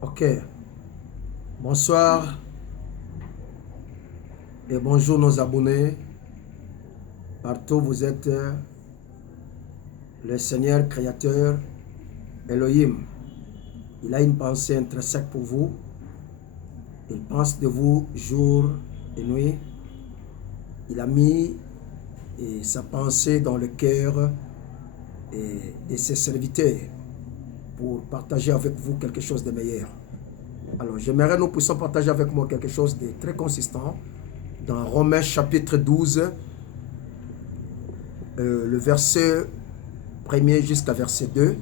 Ok. Bonsoir et bonjour nos abonnés. Partout où vous êtes, le Seigneur créateur Elohim, il a une pensée intrinsèque pour vous. Il pense de vous jour et nuit. Il a mis sa pensée dans le cœur de ses serviteurs pour partager avec vous quelque chose de meilleur. Alors, j'aimerais que nous puissions partager avec moi quelque chose de très consistant dans Romains chapitre 12, le verset 1er jusqu'à verset 2.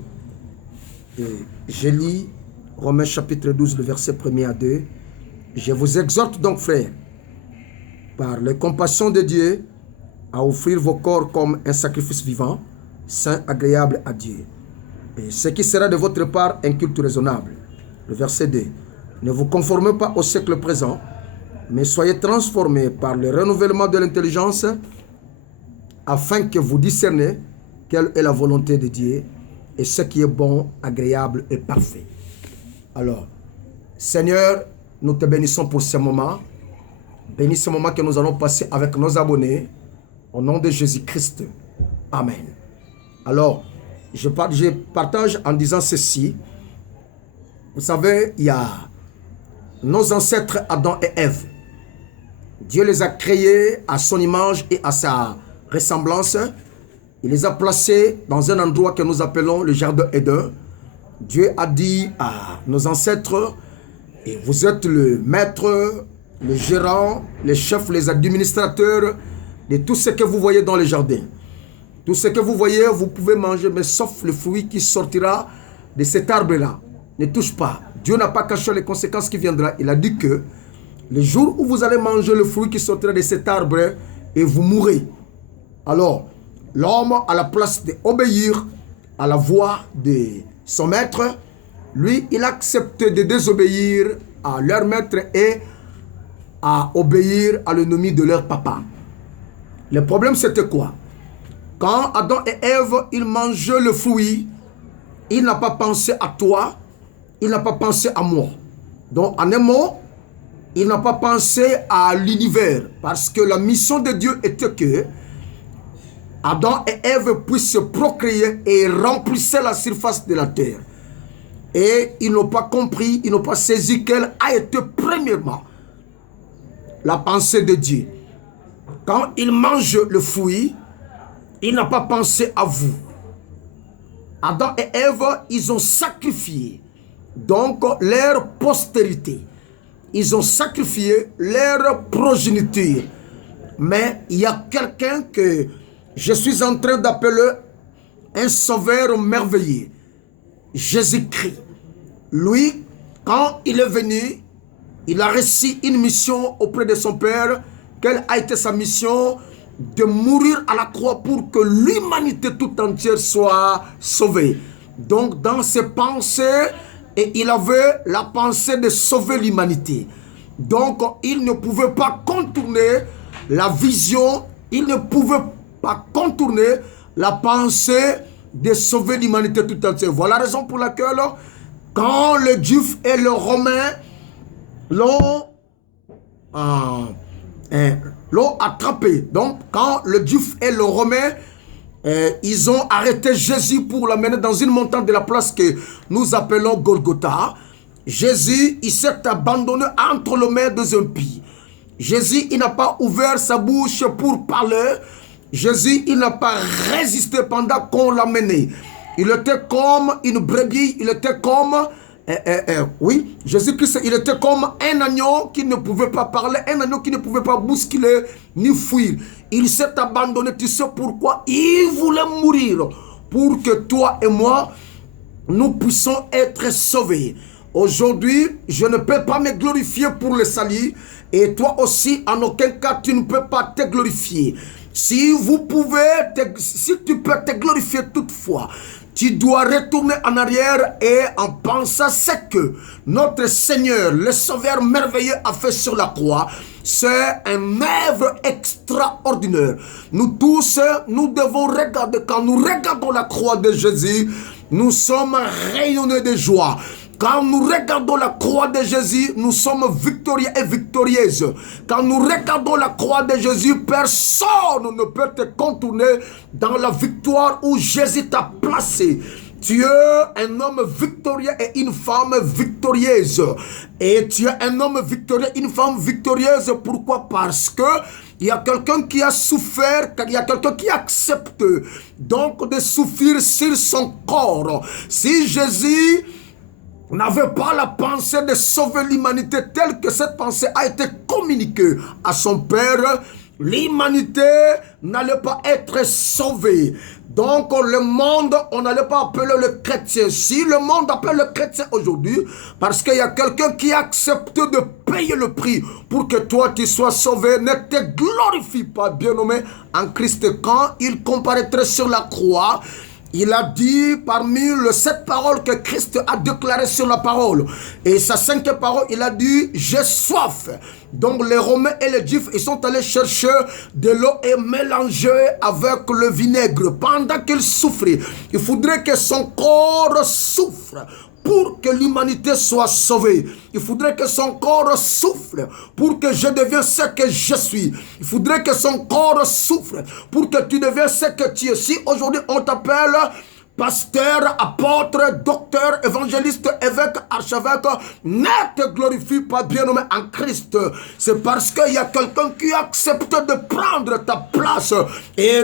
Et je lis Romains chapitre 12, le verset 1er à 2. Je vous exhorte donc, frères, par les compassions de Dieu, à offrir vos corps comme un sacrifice vivant, saint, agréable à Dieu. Et ce qui sera de votre part un culte raisonnable. Le verset 2. Ne vous conformez pas au siècle présent, mais soyez transformés par le renouvellement de l'intelligence, afin que vous discerniez quelle est la volonté de Dieu et ce qui est bon, agréable et parfait. Alors, Seigneur, nous te bénissons pour ce moment. Bénis ce moment que nous allons passer avec nos abonnés. Au nom de Jésus-Christ. Amen. Alors, je partage en disant ceci. Vous savez, il y a nos ancêtres Adam et Ève. Dieu les a créés à son image et à sa ressemblance. Il les a placés dans un endroit que nous appelons le jardin Éden. Dieu a dit à nos ancêtres, et vous êtes le maître, le gérant, les chefs, les administrateurs de tout ce que vous voyez dans le jardin. Tout ce que vous voyez, vous pouvez manger, mais sauf le fruit qui sortira de cet arbre-là. Ne touche pas. Dieu n'a pas caché les conséquences qui viendront. Il a dit que le jour où vous allez manger le fruit qui sortira de cet arbre, et vous mourrez. Alors, l'homme, à la place d'obéir à la voix de son maître, lui, il accepte de désobéir à leur maître et à obéir à l'ennemi de leur papa. Le problème, c'était quoi? Quand Adam et Ève, ils mangeaient le fruit, il n'a pas pensé à toi, il n'a pas pensé à moi. Donc, en un mot, il n'a pas pensé à l'univers, parce que la mission de Dieu était que Adam et Ève puissent se procréer et remplissaient la surface de la terre. Et ils n'ont pas compris, ils n'ont pas saisi quelle a été premièrement la pensée de Dieu. Quand ils mangent le fruit, il n'a pas pensé à vous. Adam et Ève, ils ont sacrifié donc leur postérité. Ils ont sacrifié leur progéniture. Mais il y a quelqu'un que je suis en train d'appeler un sauveur merveilleux. Jésus-Christ. Lui, quand il est venu, il a reçu une mission auprès de son Père. Quelle a été sa mission? De mourir à la croix pour que l'humanité tout entière soit sauvée. Donc, dans ses pensées, et il avait la pensée de sauver l'humanité. Donc, il ne pouvait pas contourner la vision, il ne pouvait pas contourner la pensée de sauver l'humanité tout entière. Voilà la raison pour laquelle, quand les Juifs et les Romains l'ont attrapé, donc quand le Juif et le Romain ils ont arrêté Jésus pour l'amener dans une montagne de la place que nous appelons Golgotha. Jésus, il s'est abandonné entre les mains des impies. Jésus, il n'a pas ouvert sa bouche pour parler. Jésus, il n'a pas résisté pendant qu'on l'a mené. Il était comme une brebis, il était comme... oui, Jésus-Christ, il était comme un agneau qui ne pouvait pas parler, un agneau qui ne pouvait pas bousculer ni fuir. Il s'est abandonné, tu sais pourquoi? Il voulait mourir pour que toi et moi, nous puissions être sauvés. Aujourd'hui, je ne peux pas me glorifier pour le salut, et toi aussi, en aucun cas, tu ne peux pas te glorifier. Si tu peux te glorifier toutefois, tu dois retourner en arrière et en pensant ce que notre Seigneur, le Sauveur merveilleux, a fait sur la croix. C'est une œuvre extraordinaire. Nous tous, nous devons regarder, quand nous regardons la croix de Jésus, nous sommes rayonnés de joie. Quand nous regardons la croix de Jésus, nous sommes victorieux et victorieuses. Quand nous regardons la croix de Jésus, personne ne peut te contourner dans la victoire où Jésus t'a placé. Tu es un homme victorieux et une femme victorieuse. Et tu es un homme victorieux, une femme victorieuse. Pourquoi? Parce que il y a quelqu'un qui a souffert, il y a quelqu'un qui accepte donc de souffrir sur son corps. Si Jésus n'avait pas la pensée de sauver l'humanité telle que cette pensée a été communiquée à son Père, l'humanité n'allait pas être sauvée. Donc le monde, on n'allait pas appeler le chrétien. Si le monde appelle le chrétien aujourd'hui, parce qu'il y a quelqu'un qui accepte de payer le prix pour que toi tu sois sauvé, ne te glorifie pas, bien-aimé, en Christ. Quand il comparaîtrait sur la croix, il a dit parmi les 7 paroles que Christ a déclarées sur la parole. Et sa 5e parole, il a dit, j'ai soif. Donc les Romains et les Juifs, ils sont allés chercher de l'eau et mélanger avec le vinaigre. Pendant qu'il souffrait, il faudrait que son corps souffre pour que l'humanité soit sauvée. Il faudrait que son corps souffre pour que je devienne ce que je suis. Il faudrait que son corps souffre pour que tu deviennes ce que tu es. Si aujourd'hui on t'appelle pasteur, apôtre, docteur, évangéliste, évêque, archevêque, ne te glorifie pas, bien-aimé, en Christ. C'est parce qu'il y a quelqu'un qui accepte de prendre ta place. Et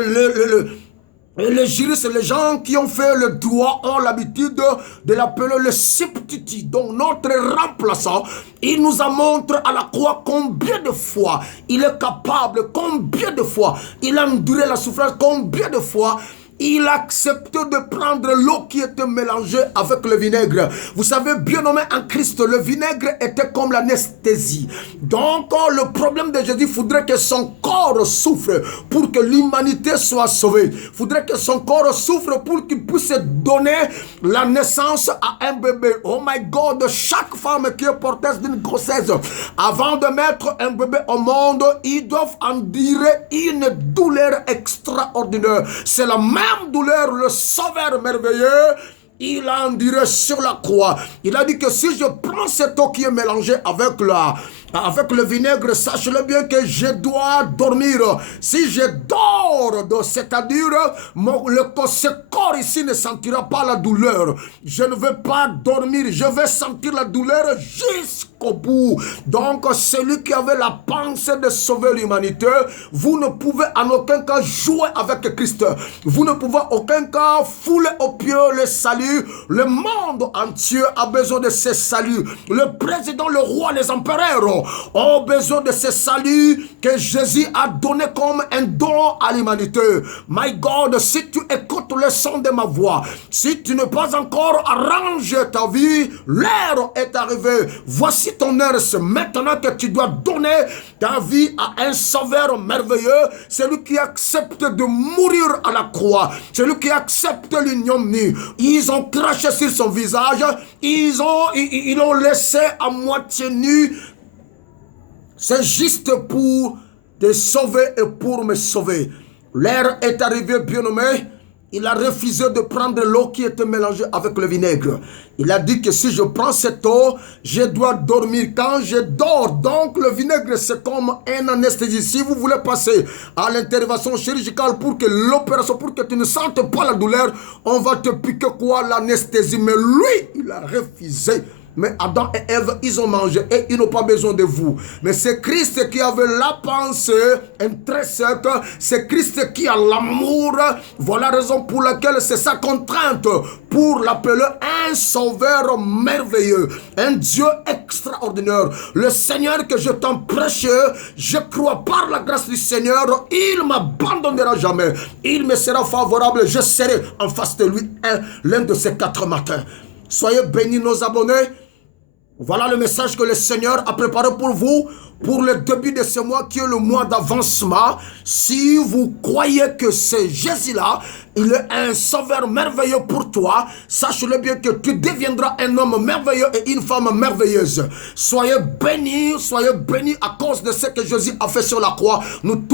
les juristes, les gens qui ont fait le droit ont l'habitude de l'appeler le substitut. Donc notre remplaçant, il nous a montré à la croix combien de fois il est capable, combien de fois il a enduré la souffrance, combien de fois il accepte de prendre l'eau qui était mélangée avec le vinaigre. Vous savez, bien-aimé en Christ, le vinaigre était comme l'anesthésie. Donc, le problème de Jésus, il faudrait que son corps souffre pour que l'humanité soit sauvée. Il faudrait que son corps souffre pour qu'il puisse donner la naissance à un bébé. Oh my God, chaque femme qui est porteuse d'une grossesse, avant de mettre un bébé au monde, ils doivent endurer une douleur extraordinaire. C'est la même douleur, le sauveur merveilleux, il a enduré sur la croix. Il a dit que si je prends cette eau qui est mélangée avec le vinaigre, sache-le bien que je dois dormir. Si je dors, c'est-à-dire ce corps ici ne sentira pas la douleur. Je ne vais pas dormir, je vais sentir la douleur jusqu'au bout. Donc celui qui avait la pensée de sauver l'humanité, vous ne pouvez en aucun cas jouer avec Christ. Vous ne pouvez en aucun cas fouler au pied le salut. Le monde entier a besoin de ce salut. Le président, le roi, les empereurs ont besoin de ce salut que Jésus a donné comme un don à l'humanité. My God, si tu écoutes le son de ma voix, si tu n'es pas encore arrangé ta vie, l'heure est arrivée. Voici ton heure, c'est maintenant que tu dois donner ta vie à un sauveur merveilleux, celui qui accepte de mourir à la croix, celui qui accepte l'ignominie. Ils ont craché sur son visage, ils l'ont laissé à moitié nu. C'est juste pour te sauver et pour me sauver. L'heure est arrivée, bien-aimé. Il a refusé de prendre l'eau qui était mélangée avec le vinaigre. Il a dit que si je prends cette eau, je dois dormir. Quand je dors, donc le vinaigre, c'est comme un anesthésie. Si vous voulez passer à l'intervention chirurgicale pour que l'opération, pour que tu ne sentes pas la douleur, on va te piquer quoi? L'anesthésie. Mais lui, il a refusé. Mais Adam et Ève, ils ont mangé et ils n'ont pas besoin de vous. Mais c'est Christ qui avait la pensée intrinsèque. C'est Christ qui a l'amour. Voilà la raison pour laquelle c'est sa contrainte pour l'appeler un sauveur merveilleux. Un Dieu extraordinaire. Le Seigneur que je t'en prêche, je crois par la grâce du Seigneur, il ne m'abandonnera jamais. Il me sera favorable. Je serai en face de lui l'un de ces 4 matins. Soyez bénis nos abonnés. Voilà le message que le Seigneur a préparé pour vous pour le début de ce mois qui est le mois d'avancement. Si vous croyez que c'est Jésus-là, il est un sauveur merveilleux pour toi, sache-le bien que tu deviendras un homme merveilleux et une femme merveilleuse. Soyez bénis à cause de ce que Jésus a fait sur la croix. Nous